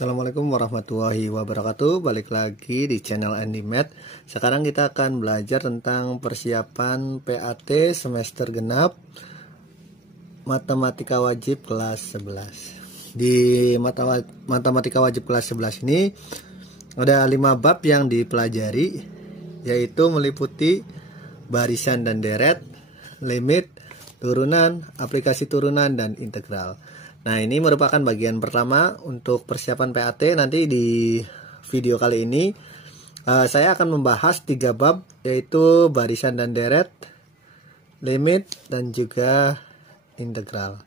Assalamualaikum warahmatullahi wabarakatuh. Balik lagi di channel Andy Math. Sekarang kita akan belajar tentang persiapan PAT semester genap Matematika Wajib kelas 11. Di Matematika Wajib kelas 11 ini ada 5 bab yang dipelajari, yaitu meliputi barisan dan deret, limit, turunan, aplikasi turunan, dan integral. Nah, ini merupakan bagian pertama untuk persiapan PAT. Nanti di video kali ini saya akan membahas 3 bab, yaitu barisan dan deret, limit, dan juga integral.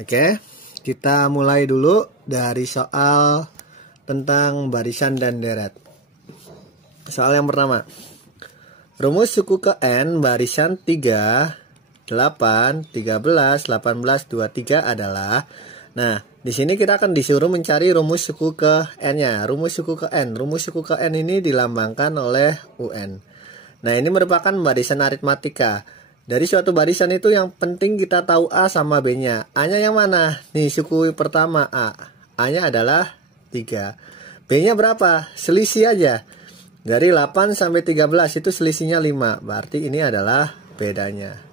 Oke, kita mulai dulu dari soal tentang barisan dan deret. Soal yang pertama. Rumus suku ke N barisan 3, 8, 13, 18, 23 adalah. Nah, di sini kita akan disuruh mencari rumus suku ke N-nya. Rumus suku ke N. Rumus suku ke N ini dilambangkan oleh UN. Nah, ini merupakan barisan aritmatika. Dari suatu barisan itu yang penting kita tahu A sama B-nya. A-nya yang mana? Nih, suku pertama A. A-nya adalah 3. B-nya berapa? Selisih aja. Dari 8 sampai 13 itu selisihnya 5. Berarti ini adalah bedanya.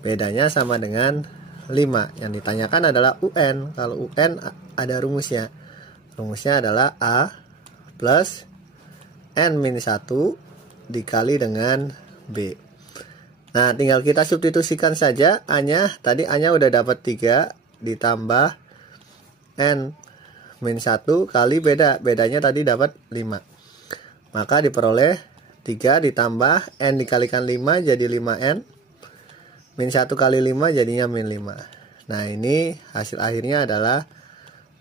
Bedanya sama dengan 5. Yang ditanyakan adalah UN. Kalau UN ada rumusnya. Rumusnya adalah A plus N-1 dikali dengan B. Nah, tinggal kita substitusikan saja A-nya. Tadi A-nya udah dapat 3 ditambah N-1 kali bedanya tadi dapat 5. Maka diperoleh 3 ditambah N dikalikan 5 jadi 5N. Min 1 kali 5 jadinya min 5. Nah, ini hasil akhirnya adalah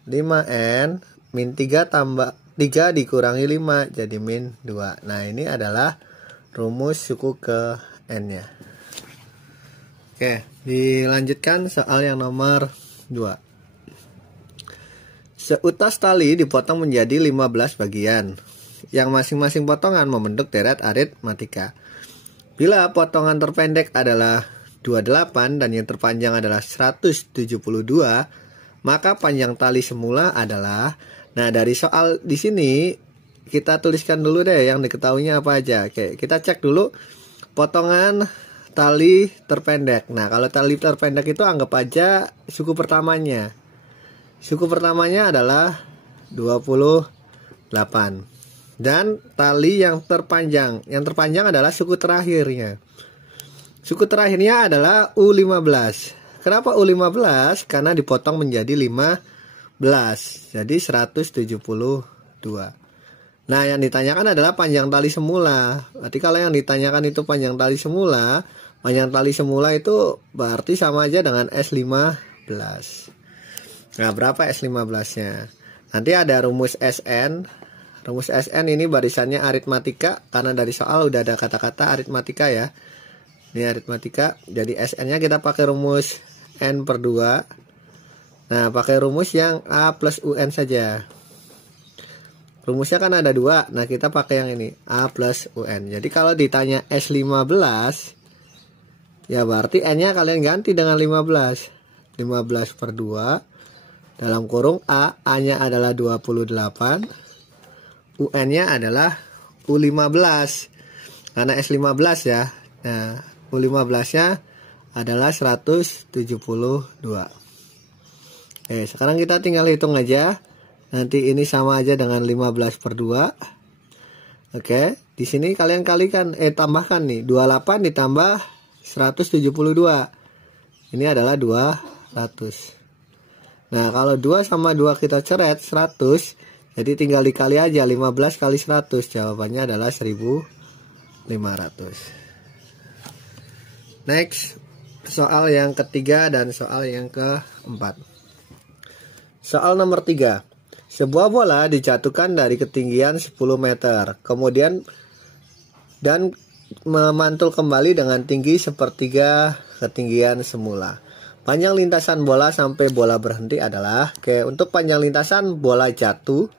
5N min 3 tambah 3 dikurangi 5 jadi min 2. Nah, ini adalah rumus suku ke N-nya. Oke, dilanjutkan soal yang nomor 2. Seutas tali dipotong menjadi 15 bagian, yang masing-masing potongan membentuk deret aritmatika. Bila potongan terpendek adalah 28 dan yang terpanjang adalah 172, maka panjang tali semula adalah. Nah, dari soal di sini kita tuliskan dulu deh yang diketahuinya apa aja. Oke, kita cek dulu potongan tali terpendek. Nah, kalau tali terpendek itu anggap aja suku pertamanya. Suku pertamanya adalah 28. Dan tali yang terpanjang adalah suku terakhirnya. Suku terakhirnya adalah U15. Kenapa U15? Karena dipotong menjadi 15. Jadi 172. Nah, yang ditanyakan adalah panjang tali semula. Berarti kalau yang ditanyakan itu panjang tali semula itu berarti sama aja dengan S15. Nah, berapa S15-nya? Nanti ada rumus SN. Rumus SN ini barisannya aritmatika, karena dari soal udah ada kata-kata aritmatika ya. Ini aritmatika, jadi SN-nya kita pakai rumus N/2. Nah, pakai rumus yang A plus UN saja. Rumusnya kan ada 2, nah kita pakai yang ini, A plus UN. Jadi kalau ditanya S15, ya berarti N-nya kalian ganti dengan 15. 15 per 2, dalam kurung A-nya adalah 28, UN-nya adalah U15. Karena S15 ya, nah U15-nya adalah 172. Oke, sekarang kita tinggal hitung aja. Nanti ini sama aja dengan 15 per 2. Oke, di sini kalian kalikan, tambahkan nih. 28 ditambah 172. Ini adalah 200. Nah, kalau 2 sama 2 kita coret 100. Jadi tinggal dikali aja 15 kali 100. Jawabannya adalah 1500. Next, soal yang ketiga dan soal yang keempat. Soal nomor 3. Sebuah bola dijatuhkan dari ketinggian 10 meter, kemudian dan memantul kembali dengan tinggi sepertiga ketinggian semula. Panjang lintasan bola sampai bola berhenti adalah. Oke, untuk panjang lintasan bola jatuh,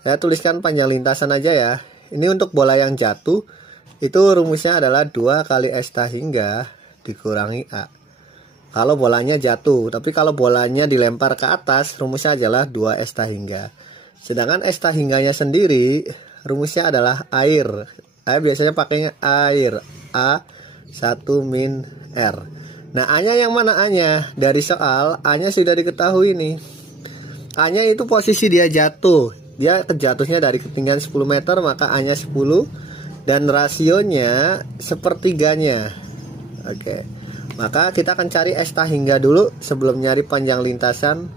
saya tuliskan panjang lintasan aja ya. Ini untuk bola yang jatuh. Itu rumusnya adalah 2 kali S hingga dikurangi A. Kalau bolanya jatuh, tapi kalau bolanya dilempar ke atas, rumusnya adalah 2 S hingga. Sedangkan S tahingganya sendiri rumusnya adalah air. Biasanya pakainya air. A1 min R. Nah, A-nya yang mana A-nya? Dari soal, A-nya sudah diketahui nih. A-nya itu posisi dia jatuh. Dia jatuhnya dari ketinggian 10 meter, maka A-nya 10. Dan rasionya sepertiganya. Oke. Maka kita akan cari S tahingga dulu sebelum nyari panjang lintasan.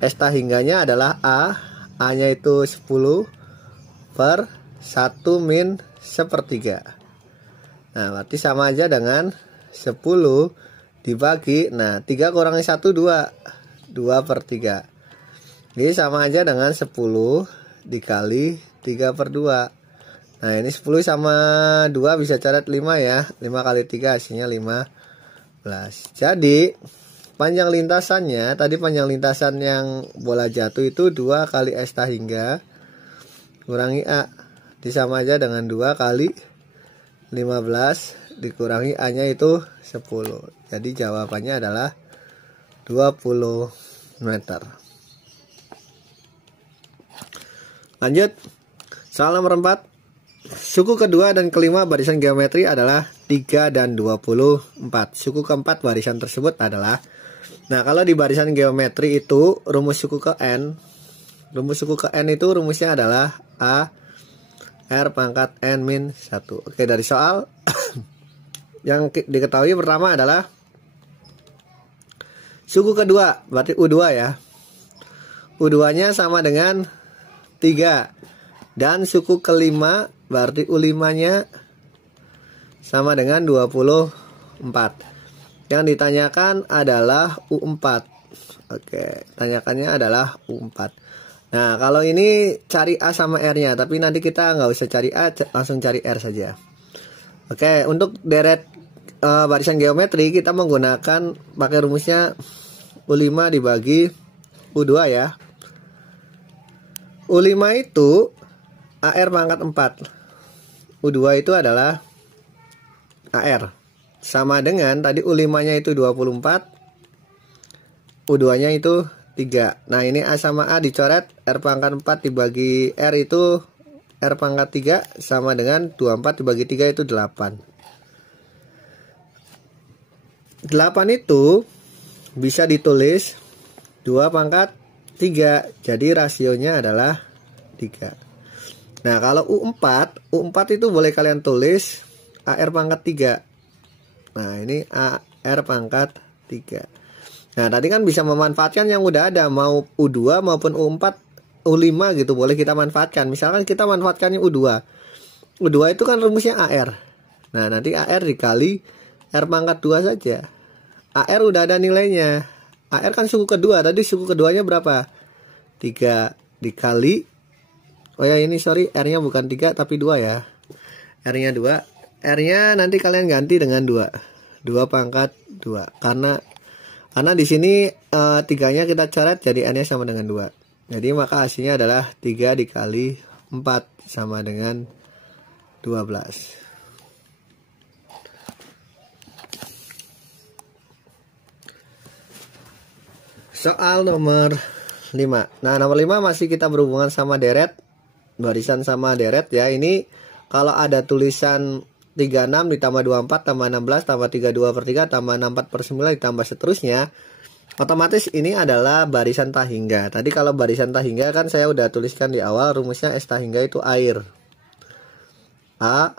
S tahingganya adalah A. A-nya itu 10 per 1 min sepertiga. Nah, berarti sama aja dengan 10 dibagi, nah 3 kurangi 1 2 per 3. Ini sama aja dengan 10 dikali 3 per 2. Nah, ini 10 sama 2 bisa coret 5 ya. 5 kali 3 hasilnya 15. Jadi panjang lintasannya, tadi panjang lintasan yang bola jatuh itu 2 kali S tahingga kurangi A. Ini sama aja dengan 2 kali 15 dikurangi A-nya itu 10. Jadi jawabannya adalah 20 meter. Lanjut. Soal nomor 4. Suku kedua dan kelima barisan geometri adalah 3 dan 24. Suku keempat barisan tersebut adalah, nah kalau di barisan geometri itu rumus suku ke N. Rumus suku ke N itu rumusnya adalah A R pangkat N min 1. Oke, dari soal yang diketahui pertama adalah suku kedua, berarti U2 ya. U2 nya sama dengan 3. Dan suku kelima berarti U5 nya sama dengan 24. Yang ditanyakan adalah U4. Oke, tanyakannya adalah U4. Nah, kalau ini cari A sama R-nya, tapi nanti kita nggak usah cari A, langsung cari R saja. Oke, untuk deret barisan geometri kita menggunakan pakai rumusnya U5 dibagi U2 ya. U5 itu AR pangkat 4. U2 itu adalah AR. Sama dengan tadi U5-nya itu 24. U2-nya itu 3. Nah, ini A sama A dicoret, R pangkat 4 dibagi R itu R pangkat 3 sama dengan 24 dibagi 3 itu 8. 8 itu bisa ditulis 2 pangkat 3. Jadi rasionya adalah 3. Nah, kalau U4 itu boleh kalian tulis AR pangkat 3. Nah, ini AR pangkat 3. Nah, tadi kan bisa memanfaatkan yang udah ada, mau U2 maupun U4, U5 gitu boleh kita manfaatkan. Misalkan kita manfaatkannya U2. U2 itu kan rumusnya AR. Nah, nanti AR dikali R pangkat 2 saja. AR udah ada nilainya. AR kan suku kedua, tadi suku keduanya berapa? 3 dikali, oh ya ini sorry, R-nya bukan 3 tapi 2 ya. R-nya 2. R-nya nanti kalian ganti dengan 2. 2 pangkat 2. Karena di sini 3-nya kita coret jadi N-nya sama dengan 2. Jadi maka hasilnya adalah 3 dikali 4 sama dengan 12. Soal nomor 5. Nah, nomor 5 masih kita berhubungan sama deret. Barisan sama deret ya. Ini kalau ada tulisan 36 ditambah 24 tambah 16 tambah 32 per 3 tambah 64 per 9 ditambah seterusnya, otomatis ini adalah barisan tahingga. Tadi kalau barisan tahingga kan saya udah tuliskan di awal, rumusnya S tahingga itu air. A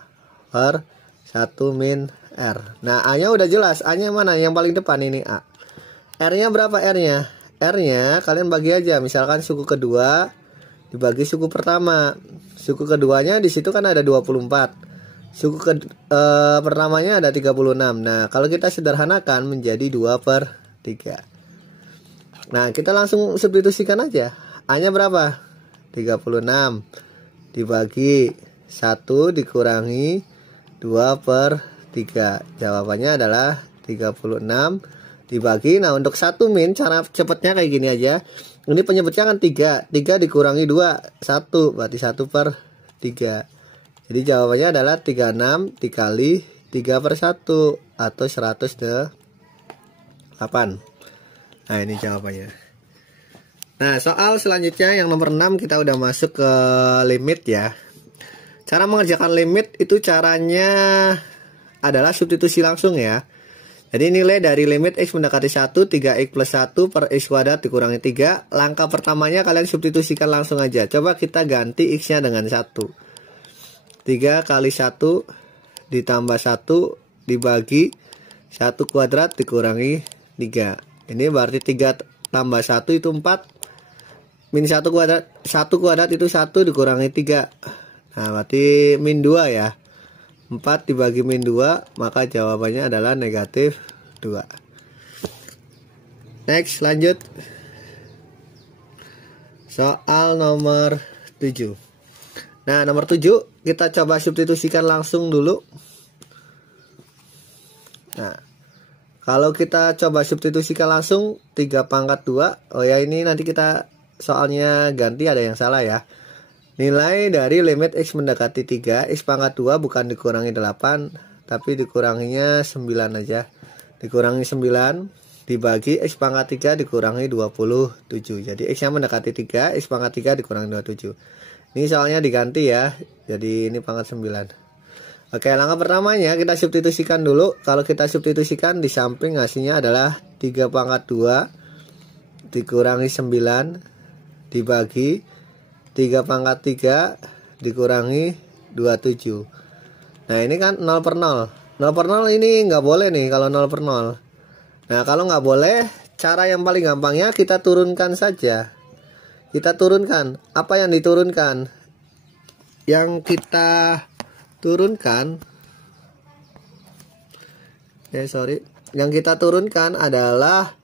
per 1 min R. Nah, A nya udah jelas. A nya mana? Yang paling depan ini A. R nya berapa R nya? R nya kalian bagi aja. Misalkan suku kedua dibagi suku pertama. Suku keduanya di situ kan ada 24. Suku pertamanya ada 36. Nah, kalau kita sederhanakan menjadi 2 per 3. Nah, kita langsung substitusikan aja. A-nya berapa? 36 dibagi 1 dikurangi 2 per 3. Jawabannya adalah 36 dibagi. Nah, untuk 1 min, cara cepatnya kayak gini aja. Ini penyebutnya kan 3. 3 dikurangi 2, 1. Berarti 1 per 3. Jadi jawabannya adalah 36 dikali 3 per 1 atau 108. Nah, ini jawabannya. Nah, soal selanjutnya yang nomor 6 kita udah masuk ke limit ya. Cara mengerjakan limit itu caranya adalah substitusi langsung ya. Jadi nilai dari limit x mendekati 1, 3x plus 1 per x kuadrat dikurangi 3. Langkah pertamanya kalian substitusikan langsung aja. Coba kita ganti x-nya dengan 1. 3 kali 1 ditambah 1 dibagi 1 kuadrat dikurangi 3. Ini berarti 3 tambah 1 itu 4. Min 1 kuadrat itu 1 dikurangi 3. Nah, berarti min 2 ya. 4 dibagi min 2, maka jawabannya adalah negatif 2. Next, lanjut. Soal nomor 7. Nah, nomor 7 kita coba substitusikan langsung dulu. Nah, kalau kita coba substitusikan langsung 3 pangkat 2. Oh ya, ini nanti kita soalnya ganti, ada yang salah ya. Nilai dari limit x mendekati 3, x pangkat 2 bukan dikurangi 8, tapi dikuranginya 9 aja. Dikurangi 9 dibagi x pangkat 3 dikurangi 27. Jadi x yang mendekati 3, x pangkat 3 dikurangi 27. Ini soalnya diganti ya. Jadi ini pangkat 9. Oke, langkah pertamanya kita substitusikan dulu. Kalau kita substitusikan di samping hasilnya adalah 3 pangkat 2 dikurangi 9 dibagi 3 pangkat 3 dikurangi 27. Nah, ini kan 0 per 0. 0 per 0 ini nggak boleh nih kalau 0 per 0. Nah, kalau nggak boleh, cara yang paling gampangnya kita turunkan saja. Kita turunkan. Apa yang diturunkan? Yang kita turunkan, yang kita turunkan adalah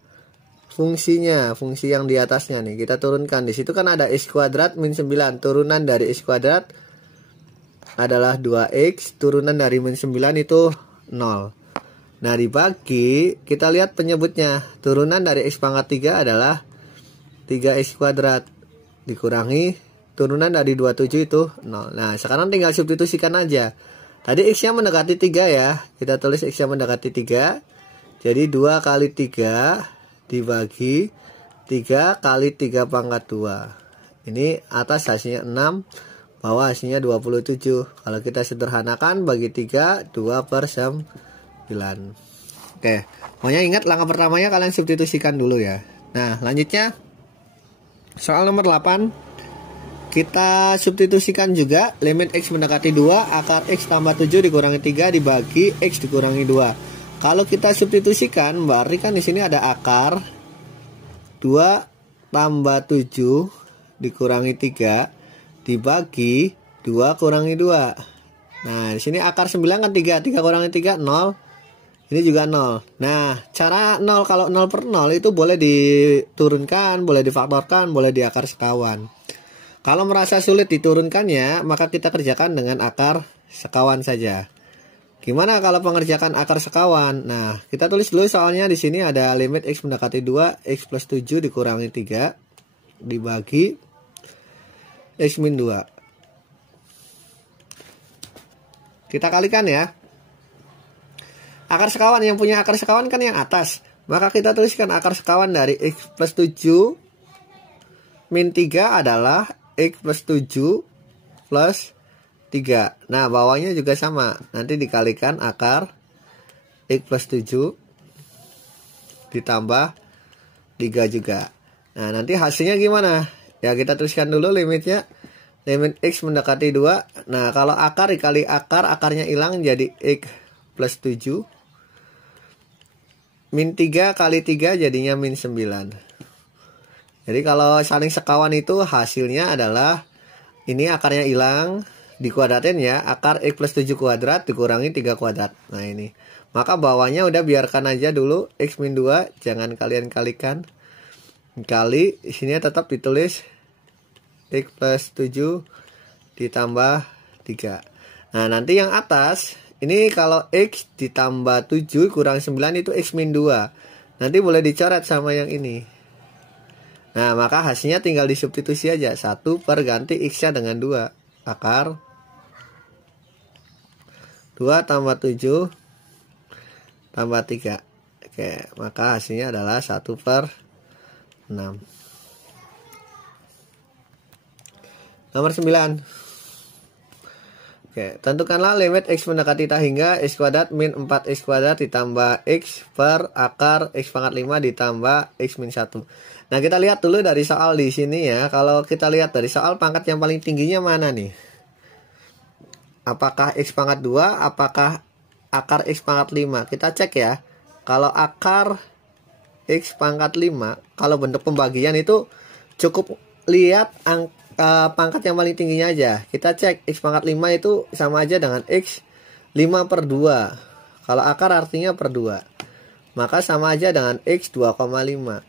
fungsinya, fungsi yang di atasnya nih. Kita turunkan. Di situ kan ada x kuadrat min 9. Turunan dari x kuadrat adalah 2x. Turunan dari min 9 itu 0. Nah, dibagi, kita lihat penyebutnya. Turunan dari x pangkat 3 adalah 3x kuadrat. Dikurangi turunan dari 27 itu 0. Nah, sekarang tinggal substitusikan aja. Tadi x-nya mendekati 3 ya. Kita tulis x-nya mendekati 3. Jadi 2 kali 3 dibagi 3 kali 3 pangkat 2. Ini atas hasilnya 6, bawah hasilnya 27. Kalau kita sederhanakan bagi 3, 2 per 9. Oke, pokoknya ingat langkah pertamanya kalian substitusikan dulu ya. Nah, lanjutnya soal nomor 8. Kita substitusikan juga limit x mendekati 2, akar x tambah 7 dikurangi 3 dibagi x dikurangi 2. Kalau kita substitusikan, berarti kan di sini ada akar 2 tambah 7 dikurangi 3 dibagi 2 kurangi 2. Nah, di sini akar 9 kan 3, 3 kurangi 3 0. Ini juga 0. Nah, cara 0 kalau 0 per 0 itu boleh diturunkan, boleh difaktorkan, boleh di akar sekawan. Kalau merasa sulit diturunkannya, maka kita kerjakan dengan akar sekawan saja. Gimana kalau pengerjaan akar sekawan? Nah, kita tulis dulu soalnya di sini ada limit x mendekati 2, x plus 7 dikurangi 3 dibagi x min 2. Kita kalikan ya. Akar sekawan, yang punya akar sekawan kan yang atas. Maka kita tuliskan akar sekawan dari x plus 7 min 3 adalah x plus 7 plus 3. Nah, bawahnya juga sama. Nanti dikalikan akar x plus 7 ditambah 3 juga. Nah, nanti hasilnya gimana? Ya, kita tuliskan dulu limitnya. Limit x mendekati 2. Nah, kalau akar dikali akar, akarnya hilang jadi x plus 7. Min 3 kali 3 jadinya min 9. Jadi kalau saling sekawan itu hasilnya adalah ini akarnya hilang, dikuadratin ya, akar x plus 7 kuadrat dikurangi 3 kuadrat. Nah, ini. Maka bawahnya udah biarkan aja dulu x min 2, jangan kalian kalikan. Kali, sini tetap ditulis x plus 7 ditambah 3. Nah, nanti yang atas, ini kalau x ditambah 7 kurang 9 itu x min 2. Nanti boleh dicoret sama yang ini. Nah, maka hasilnya tinggal disubstitusi aja. 1 per ganti x-nya dengan 2. Akar 2 tambah 7 tambah 3. Oke, maka hasilnya adalah 1 per 6. Nomor 9. Oke, tentukanlah limit X mendekati tak hingga X kuadrat min 4X kuadrat ditambah X per akar X pangkat 5 ditambah X min 1. Nah, kita lihat dulu dari soal di sini ya. Kalau kita lihat dari soal, pangkat yang paling tingginya mana nih? Apakah X pangkat 2? Apakah akar X pangkat 5? Kita cek ya. Kalau akar X pangkat 5, kalau bentuk pembagian itu cukup lihat pangkat yang paling tingginya aja. Kita cek X pangkat 5 itu sama aja dengan X 5 per 2. Kalau akar artinya per 2, maka sama aja dengan X 2,5.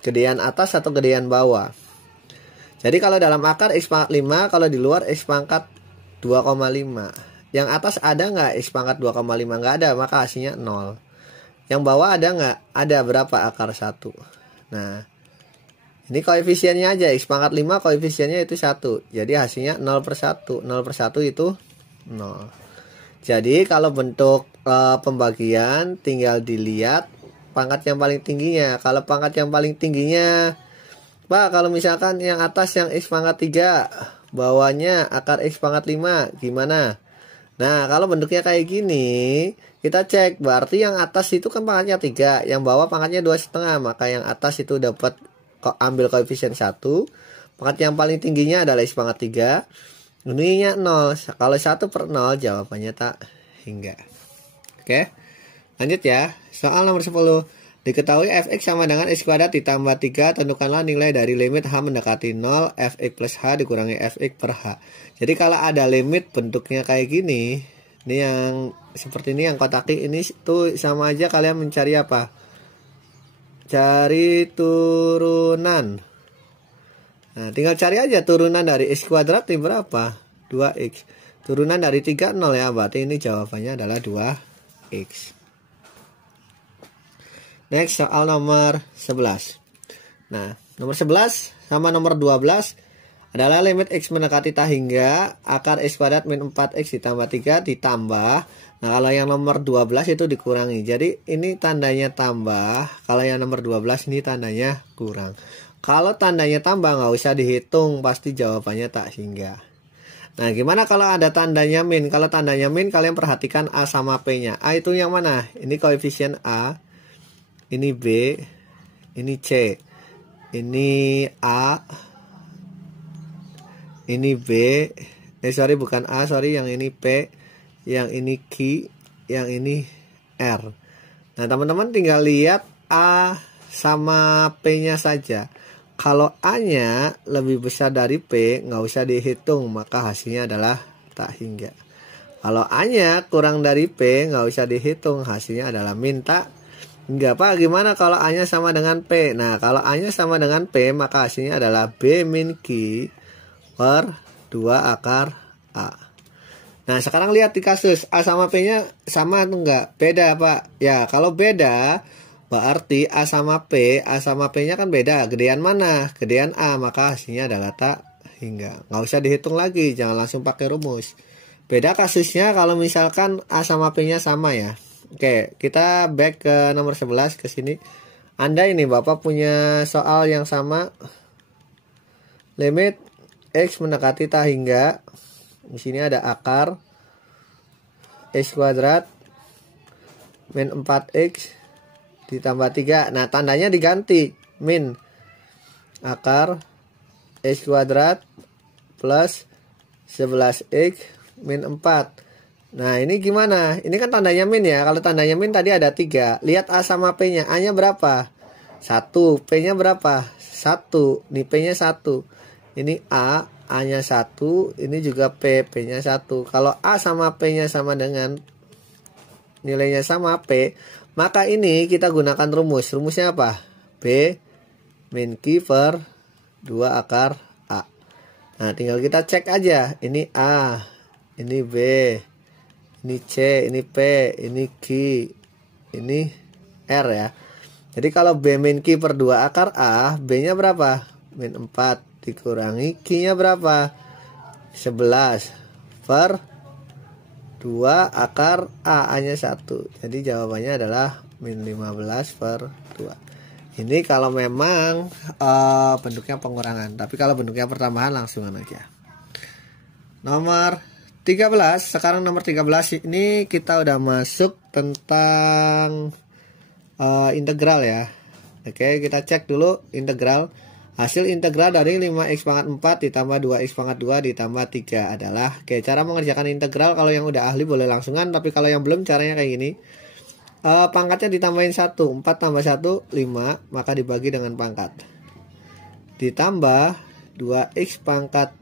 Gedean atas atau gedean bawah. Jadi kalau dalam akar X pangkat 5, kalau di luar X pangkat 2,5. Yang atas ada nggak X pangkat 2,5? Nggak ada, maka hasilnya 0. Yang bawah ada nggak? Ada. Berapa akar 1? Nah, ini koefisiennya aja, X pangkat 5 koefisiennya itu 1. Jadi hasilnya 0 per 1. 0 per 1 itu 0. Jadi kalau bentuk pembagian tinggal dilihat pangkat yang paling tingginya. Kalau pangkat yang paling tingginya, Pak, kalau misalkan yang atas yang X pangkat 3, bawahnya akar X pangkat 5, gimana? Nah, kalau bentuknya kayak gini, kita cek. Berarti yang atas itu kan pangkatnya 3, yang bawah pangkatnya 2,5. Maka yang atas itu dapat ambil koefisien 1. Pangkat yang paling tingginya adalah X pangkat 3. Ininya 0. Kalau 1 per 0 jawabannya tak hingga. Oke, lanjut ya. Soal nomor 10. Diketahui fx sama dengan x kuadrat ditambah 3. Tentukanlah nilai dari limit h mendekati 0 fx plus h dikurangi fx per h. Jadi kalau ada limit bentuknya kayak gini, ini yang seperti ini, yang kotaki ini tuh sama aja kalian mencari apa? Cari turunan. Nah, tinggal cari aja turunan dari x kuadrat ini berapa? 2x. Turunan dari 3 0 ya. Berarti ini jawabannya adalah 2x. Next, soal nomor 11. Nah, nomor 11 sama nomor 12 adalah limit x mendekati tak hingga akar x kuadrat min 4x ditambah 3 ditambah. Nah, kalau yang nomor 12 itu dikurangi. Jadi ini tandanya tambah. Kalau yang nomor 12 ini tandanya kurang. Kalau tandanya tambah nggak usah dihitung, pasti jawabannya tak hingga. Nah, gimana kalau ada tandanya min? Kalau tandanya min, kalian perhatikan A sama P-nya. A itu yang mana? Ini koefisien A, ini B, ini C, ini A, ini B, bukan A, yang ini P, yang ini Q, yang ini R. Nah, teman-teman tinggal lihat A sama P-nya saja. Kalau A-nya lebih besar dari P, nggak usah dihitung, maka hasilnya adalah tak hingga. Kalau A-nya kurang dari P, nggak usah dihitung, hasilnya adalah min tak hingga. Pak, gimana kalau A-nya sama dengan P? Nah, kalau A-nya sama dengan P, maka hasilnya adalah B min Q per 2 akar A. Nah, sekarang lihat di kasus A sama P-nya sama atau enggak? Beda, Pak. Ya, kalau beda, berarti A sama P-nya kan beda. Gedean mana? Gedean A, maka hasilnya adalah tak hingga. Nggak usah dihitung lagi, jangan langsung pakai rumus. Beda kasusnya kalau misalkan A sama P-nya sama ya. Oke, kita back ke nomor 11 ke sini. Anda ini Bapak punya soal yang sama. Limit X mendekati tak hingga. Di sini ada akar X kuadrat min 4X ditambah 3. Nah, tandanya diganti. Min akar X kuadrat plus 11X min 4. Nah, ini gimana? Ini kan tandanya min ya. Kalau tandanya min tadi ada 3. Lihat A sama P-nya. A-nya berapa? 1. P-nya berapa? 1. Nih P-nya 1. Ini A-nya 1. Ini juga P, P-nya 1. Kalau A sama P-nya sama dengan nilainya sama P, maka ini kita gunakan rumus. Rumusnya apa? B min Q per 2 akar A. Nah, tinggal kita cek aja. Ini A, ini B, ini C, ini P, ini Q, ini R ya. Jadi kalau B min Q per 2 akar A, B-nya berapa? Min 4 dikurangi Q-nya berapa? 11 per 2 akar A-nya 1. Jadi jawabannya adalah min 15 per 2. Ini kalau memang bentuknya pengurangan. Tapi kalau bentuknya pertambahan langsungan aja. Nomor 13. Sekarang nomor 13 ini kita udah masuk tentang integral ya. Oke, kita cek dulu integral. Hasil integral dari 5x pangkat 4 ditambah 2x pangkat 2 ditambah 3 adalah. Oke, cara mengerjakan integral kalau yang udah ahli boleh langsungan, tapi kalau yang belum caranya kayak gini. Pangkatnya ditambahin 1, 4 tambah 1 5, maka dibagi dengan pangkat. Ditambah 2x pangkat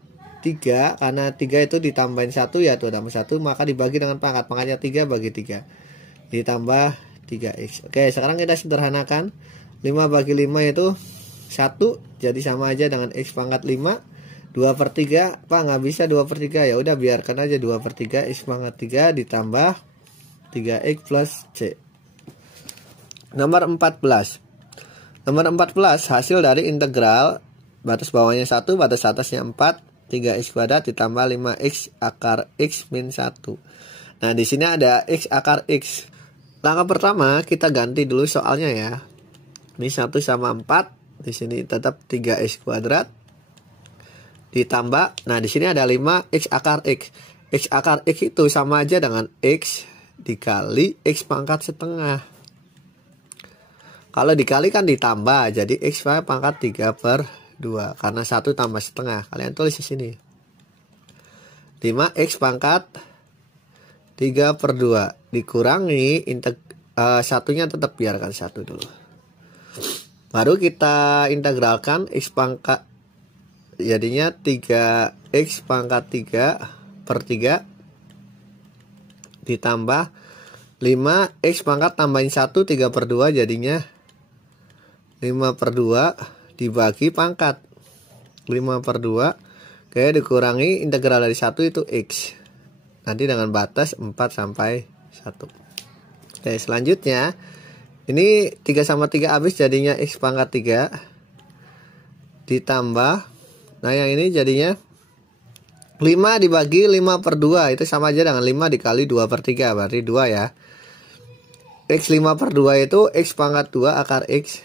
3, karena 3 itu ditambahin 1 ya, tuh tambah 1, maka dibagi dengan pangkat. Pangkatnya 3 bagi 3. Ditambah 3x. Oke, sekarang kita sederhanakan. 5 bagi 5 itu 1, jadi sama aja dengan x pangkat 5. 2/3, Pak nggak bisa 2/3, ya udah biarkan aja 2/3 x pangkat 3 ditambah 3x plus c. Nomor 14. Nomor 14 hasil dari integral batas bawahnya 1, batas atasnya 4, 3x kuadrat ditambah 5x akar x min 1. Nah, di sini ada x akar x. Langkah pertama kita ganti dulu soalnya ya. Ini 1 sama 4, di sini tetap 3x kuadrat ditambah, nah di sini ada 5x akar x. X akar x itu sama aja dengan x dikali x pangkat setengah. Kalau dikali kan ditambah, jadi x pangkat 3/2. Karena 1 tambah setengah, kalian tulis di sini. 5x pangkat 3/2 dikurangi satunya tetap biarkan 1 dulu. Baru kita integralkan x pangkat, jadinya 3x pangkat 3/3 ditambah 5x pangkat tambahin 1 3/2 jadinya 5/2 dibagi pangkat 5/2. Oke, dikurangi integral dari 1 itu x. Nanti dengan batas 4 sampai 1. Oke, selanjutnya ini 3 sama 3 habis jadinya x pangkat 3 ditambah, nah yang ini jadinya 5 dibagi 5/2 itu sama aja dengan 5 dikali 2/3, berarti 2 ya. X 5/2 itu x pangkat 2 akar x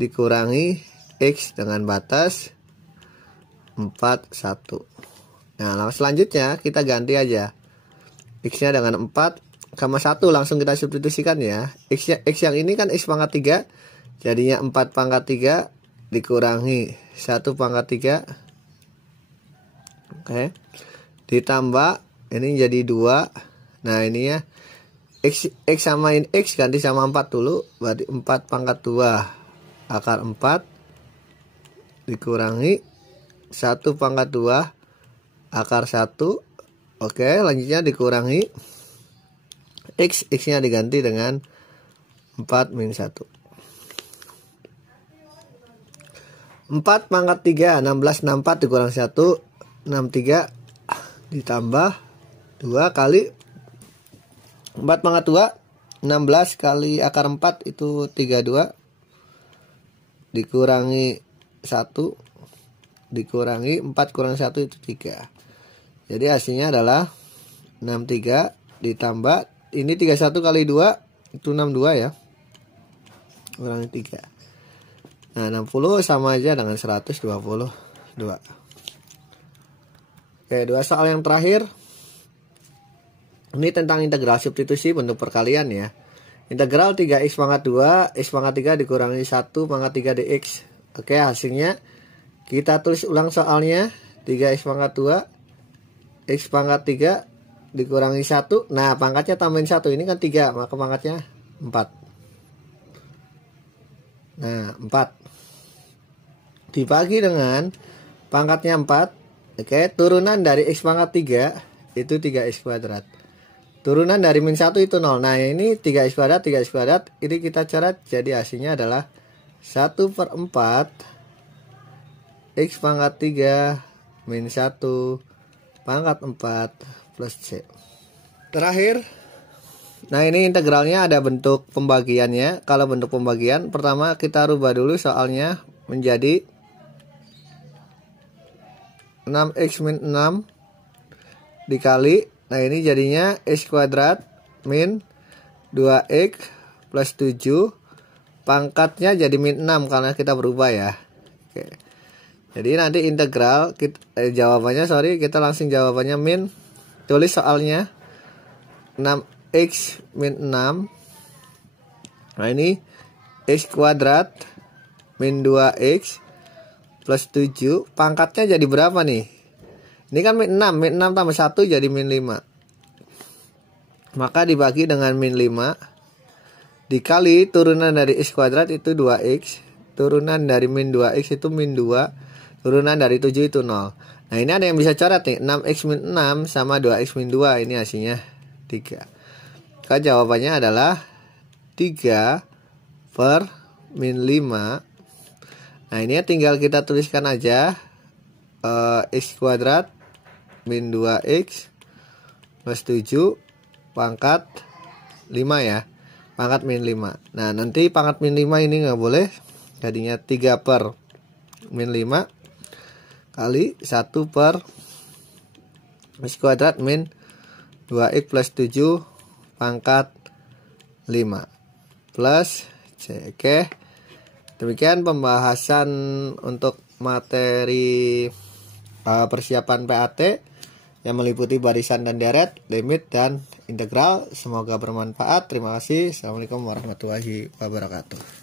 dikurangi x dengan batas 4 1. Nah, selanjutnya kita ganti aja. X nya dengan 4 sama 1 langsung kita substitusikan ya. X yang ini kan x pangkat 3, jadinya 4 pangkat 3 dikurangi 1 pangkat 3. Oke. Ditambah ini jadi 2. Nah, ini ya x samain x ganti sama 4 dulu, berarti 4 pangkat 2 akar 4 dikurangi 1 pangkat 2 akar 1. Oke, lanjutnya dikurangi x nya diganti dengan 4 min 1. 4 pangkat 3 16 64 dikurang 1 63 ditambah 2 kali 4 pangkat 2 16 kali akar 4 itu 32 dikurangi 1 dikurangi 4 kurang 1 itu 3. Jadi hasilnya adalah 63 ditambah ini 31 kali 2 itu 62 ya. Kurangi 3. Nah, 60 sama aja dengan 122. Oke, dua soal yang terakhir. Ini tentang integral substitusi bentuk perkalian ya. Integral 3x pangkat 2 x pangkat 3 dikurangi 1 pangkat 3 dx. Oke, hasilnya kita tulis ulang soalnya. 3x pangkat 2 x pangkat 3 dikurangi 1. Nah, pangkatnya tambahin 1, ini kan 3, maka pangkatnya 4. Nah, 4 dibagi dengan pangkatnya 4. Oke, turunan dari x pangkat 3 itu 3x kuadrat. Turunan dari min 1 itu 0. Nah, ini 3x kuadrat, 3x kuadrat. Ini kita coret, jadi hasilnya adalah 1/4 x pangkat 3 min 1 pangkat 4 plus c. Terakhir, nah ini integralnya ada bentuk pembagiannya. Kalau bentuk pembagian, pertama kita rubah dulu soalnya menjadi 6x min 6 dikali, nah ini jadinya x kuadrat min 2x plus 7 pangkatnya jadi min 6 karena kita berubah ya. Oke. Jadi nanti integral jawabannya kita langsung jawabannya min. Tulis soalnya 6x min 6. Nah ini x kuadrat min 2x plus 7. Pangkatnya jadi berapa nih? Ini kan min 6. Min 6 tambah 1 jadi min 5. Maka dibagi dengan min 5 dikali turunan dari x kuadrat itu 2x. Turunan dari min 2x itu min 2. Turunan dari 7 itu 0. Nah ini ada yang bisa coret nih. 6x min 6 sama 2x min 2. Ini hasilnya 3. Maka jawabannya adalah 3 per min 5. Nah ini tinggal kita tuliskan aja x kuadrat min 2x plus 7 pangkat 5 ya. Pangkat min 5. Nah nanti pangkat min 5 ini nggak boleh. Jadinya 3 per min 5 kali 1 per x kuadrat min 2x plus 7 pangkat 5 plus c. Oke. Demikian pembahasan untuk materi persiapan PAT yang meliputi barisan dan deret, limit dan integral. Semoga bermanfaat. Terima kasih. Assalamualaikum warahmatullahi wabarakatuh.